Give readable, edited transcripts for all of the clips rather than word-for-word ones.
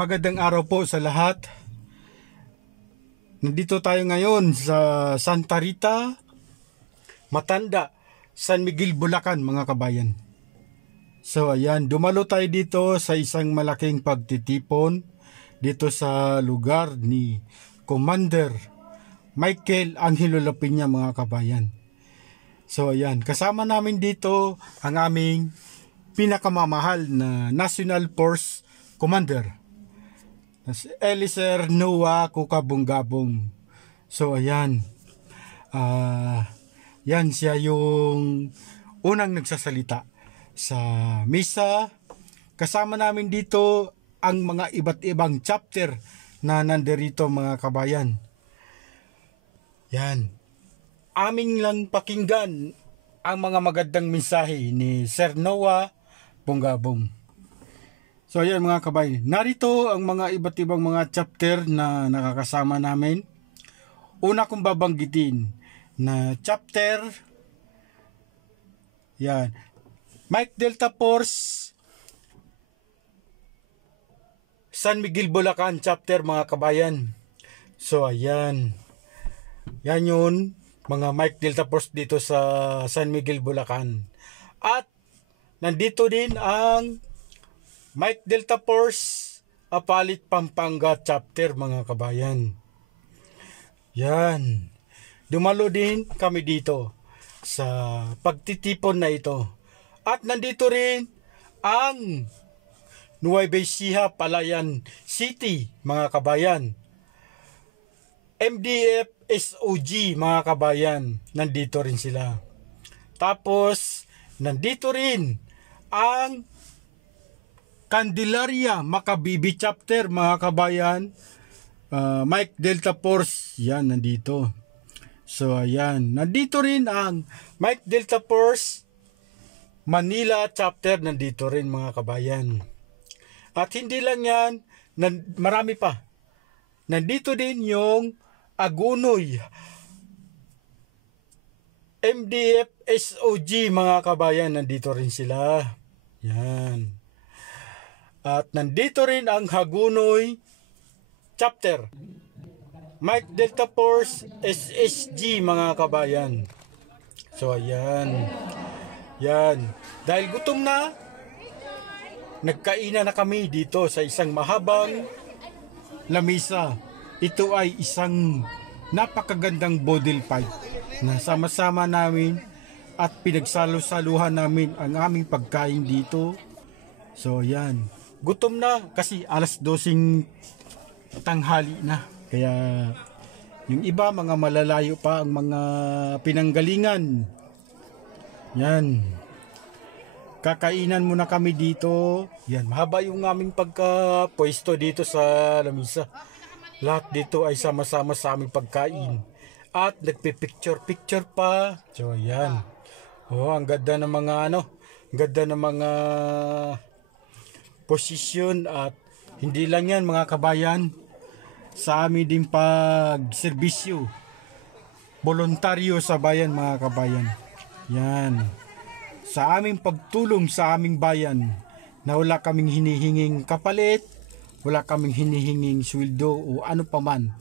Magandang araw po sa lahat. Nandito tayo ngayon sa Santa Rita, Matanda, San Miguel, Bulacan mga kabayan. So ayan, dumalo tayo dito sa isang malaking pagtitipon dito sa lugar ni Commander Michael Angelo Lapiña mga kabayan. So ayan, kasama namin dito ang aming pinakamamahal na National Force Commander, Eliser Noah Kukabunggabong. So ayan, yan siya yung unang nagsasalita sa misa. Kasama namin dito ang mga iba't ibang chapter na nandirito mga kabayan. Yan, aming lang pakinggan ang mga magandang mensahe ni Sir Noah Bunggabong. So ayan mga kabayan, narito ang mga iba't ibang mga chapter na nakakasama namin. Una kong babanggitin na chapter, yan, Mike Delta Force, San Miguel, Bulacan chapter mga kabayan. So ayan, yan yun, mga Mike Delta Force dito sa San Miguel, Bulacan. At nandito din ang Mike Delta Force Apalit, Pampanga chapter mga kabayan. Yan, dumalo din kami dito sa pagtitipon na ito. At nandito rin ang Nueva Ecija, Palayan City mga kabayan. MDF SOG mga kabayan, nandito rin sila. Tapos nandito rin ang Candelaria, Makabibi chapter mga kabayan. Mike Delta Force, yan nandito. So ayan, nandito rin ang Mike Delta Force Manila chapter, nandito rin mga kabayan. At hindi lang yan, marami pa. Nandito din yung Agunoy MDF SOG mga kabayan, nandito rin sila. Yan. At nandito rin ang Hagunoy chapter, Mike Delta Force SSG mga kabayan. So ayan, yan, dahil gutom na, nagkainan na kami dito sa isang mahabang lamisa. Ito ay isang napakagandang bodil fight na sama-sama namin at pinagsalo-saluhan namin ang aming pagkain dito. So yan, gutom na kasi alas 12 tanghali na. Kaya yung iba mga malalayo pa ang mga pinanggalingan. Yan, kakainan muna kami dito. Yan, mahaba yung aming pagka-pwesto dito sa lamisa. Lahat dito ay sama-sama sa aming pagkain. At nagpipicture-picture pa. So yan, oh, ang ganda ng mga ang ganda ng mga posisyon. At hindi lang yan mga kabayan, sa amin din pag-serbisyo voluntaryo sa bayan mga kabayan. Yan, sa aming pagtulong sa aming bayan na wala kaming hinihinging kapalit, wala kaming hinihinging sweldo o ano paman.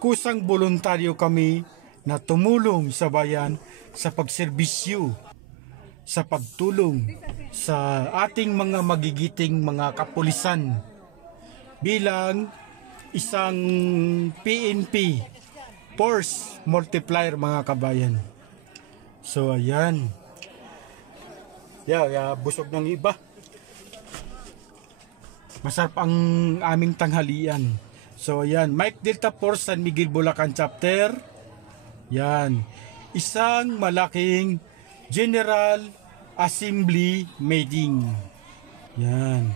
Kusang voluntaryo kami na tumulong sa bayan sa pagserbisyo, sa pagtulong sa ating mga magigiting mga kapulisan bilang isang PNP Force Multiplier mga kabayan. So ayan, busog ng iba. Masarap ang aming tanghalian. So ayan, Mike Delta Force San Miguel, Bulacan chapter. Yan, isang malaking General Assembly meeting. Yan,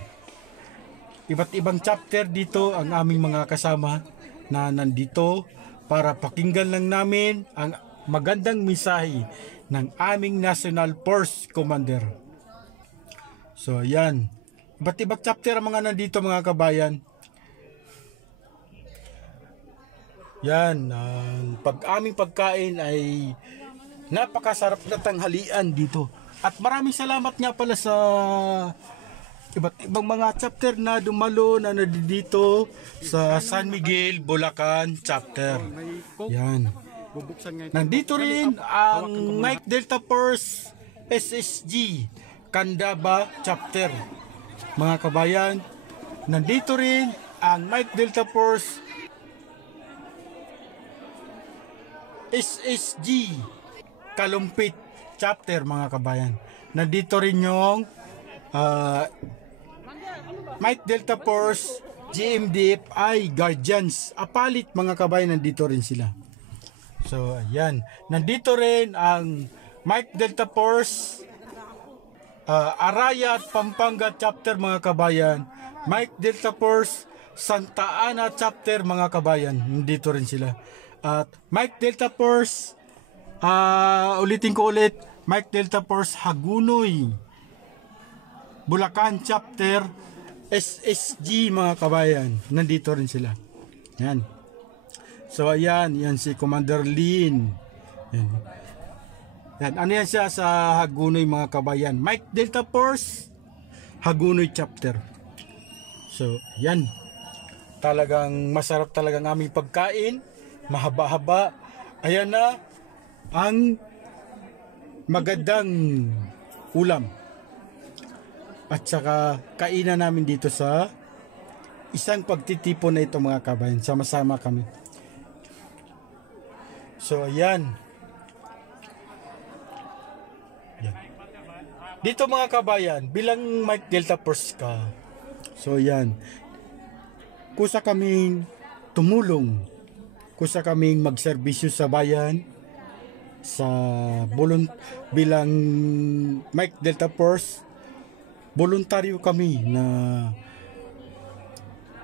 iba't ibang chapter dito ang aming mga kasama na nandito para pakinggan lang namin ang magandang mensahe ng aming National Force Commander. So ayan, iba't ibang chapter ang mga nandito mga kabayan. Yan, ang aming pagkain ay napakasarap na tanghalian dito. At maraming salamat nga pala sa iba't ibang mga chapter na dumalo na nandito sa San Miguel, Bulacan chapter. Yan. Nandito rin ang Mike Delta Force SSG Candaba chapter. Mga kabayan, nandito rin ang Mike Delta Force SSG Kalumpit chapter, mga kabayan. Nandito rin yung Mike Delta Force GMDFI Guardians Apalit, mga kabayan. Nandito rin sila. So ayan, nandito rin ang Mike Delta Force Araya at Pampanga chapter, mga kabayan. Mike Delta Force Santa Ana chapter, mga kabayan. Nandito rin sila. At Mike Delta Force, ulitin ko ulit, Mike Delta Force Hagunoy Bulacan chapter SSG, mga kabayan. Nandito rin sila. Yan. So ayan, yan si Commander Lin. Yan. Yan. Ano yan siya sa Hagunoy, mga kabayan? Mike Delta Force Hagunoy chapter. So yan. Talagang masarap talagang aming pagkain. Mahaba-haba. Ayan na ang magandang ulam. At saka kainan namin dito sa isang pagtitipon na ito, mga kabayan. Sama-sama kami. So ayan. Yan. Dito, mga kabayan, bilang Mike Delta Force ka. So ayan. Kusa kaming tumulong. Kusa kaming magserbisyo sa bayan sa bilang Mike Delta Force. Voluntaryo kami na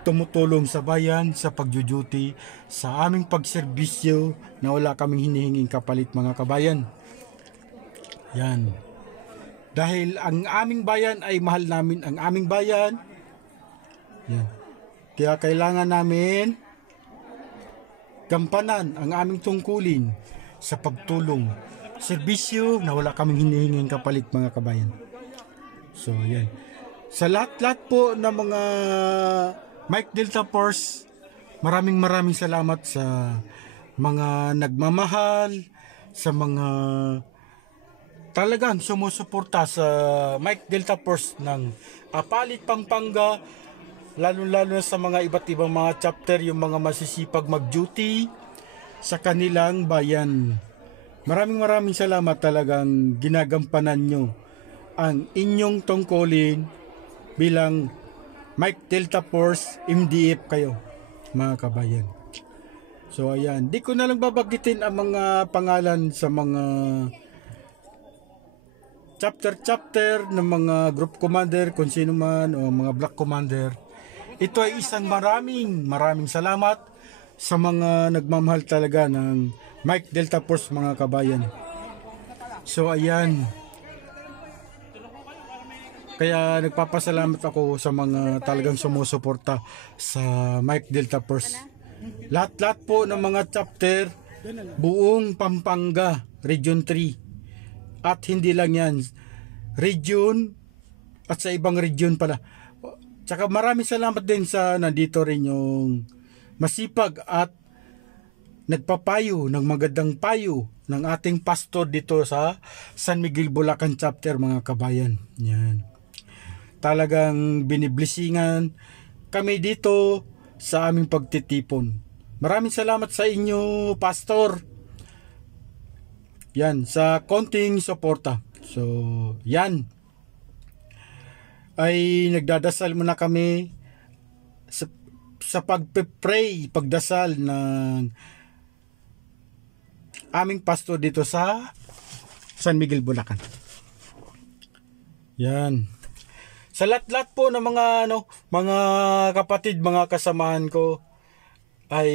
tumutulong sa bayan sa pagduduty sa aming pagserbisyo na wala kaming hinihinging kapalit, mga kabayan. Yan. Dahil ang aming bayan ay mahal namin ang aming bayan. Yan. Kaya kailangan namin gampanan ang aming tungkulin sa pagtulong, serbisyo na wala kaming hinihinging kapalit, mga kabayan. So yan. Sa lahat-lahat po ng mga Mike Delta Force, maraming salamat sa mga nagmamahal, sa mga talagang sumusuporta sa Mike Delta Force ng Apalit, Pampanga, lalo-lalo sa mga iba't ibang mga chapter, yung mga masisipag mag-duty sa kanilang bayan. Maraming salamat, talagang ginagampanan nyo ang inyong tungkulin bilang Mike Delta Force MDF kayo, mga kabayan. So ayan, di ko na lang babanggitin ang mga pangalan sa mga chapter ng mga group commander, kung sino man, o mga black commander. Ito ay isang maraming salamat sa mga nagmamahal talaga ng Mike Delta Force, mga kabayan. So ayan, kaya nagpapasalamat ako sa mga talagang sumusuporta sa Mike Delta Force. Lahat po ng mga chapter, buong Pampanga, Region 3. At hindi lang yan, region at sa ibang region pala. Tsaka maraming salamat din sa nandito rin yung masipag at nagpapayo ng magandang payo ng ating pastor dito sa San Miguel, Bulacan chapter, mga kabayan. Yan. Talagang biniblisingan kami dito sa aming pagtitipon. Maraming salamat sa inyo, pastor. Yan, sa konting suporta. So, yan. Ay nagdadasal muna kami sa pagpe-pray, pagdasal ng aming pastor dito sa San Miguel, Bulacan. Yan. Sa lahat po ng mga kapatid, mga kasamahan ko, ay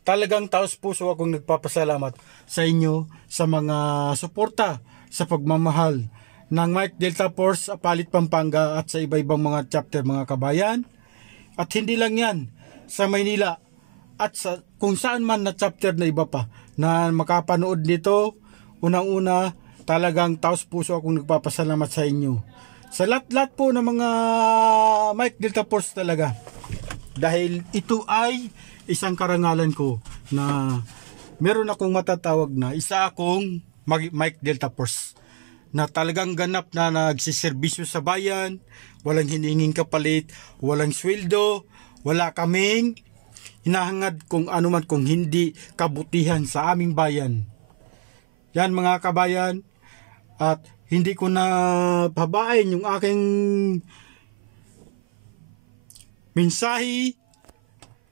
talagang taos puso akong nagpapasalamat sa inyo sa mga suporta sa pagmamahal ng Mike Delta Force Apalit, Pampanga at sa iba-ibang mga chapter, mga kabayan. At hindi lang yan, sa Maynila at sa kung saan man na chapter na iba pa na makapanood nito. Unang-una, talagang taos puso akong nagpapasalamat sa inyo sa lahat-lahat po ng mga Mike Delta Force talaga. Dahil ito ay isang karangalan ko na meron akong matatawag na isa akong Mike Delta Force na talagang ganap na nagsiservisyo sa bayan, walang hinihinging kapalit, walang sweldo, wala kaming hinahangad kung ano man kung hindi kabutihan sa aming bayan. Yan mga kabayan, at hindi ko na pabain yung aking mensahe.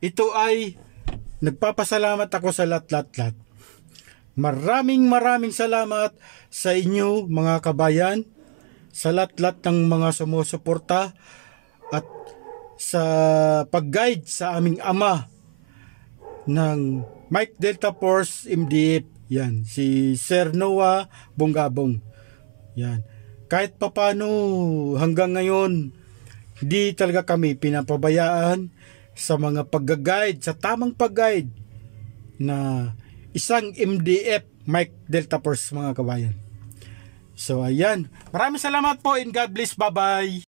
Ito ay nagpapasalamat ako sa lahat. Maraming salamat sa inyo mga kabayan, sa lahat ng mga sumusuporta at sa pag-guide sa aming ama ng Mike Delta Force MDF. Yan, si Sir Noah Bonggabong. Yan. Kahit papano hanggang ngayon, hindi talaga kami pinapabayaan sa mga pag-guide, sa tamang pag-guide na isang MDF Mike Delta Force mga kabayan. So ayan, maraming salamat po and God bless, bye bye.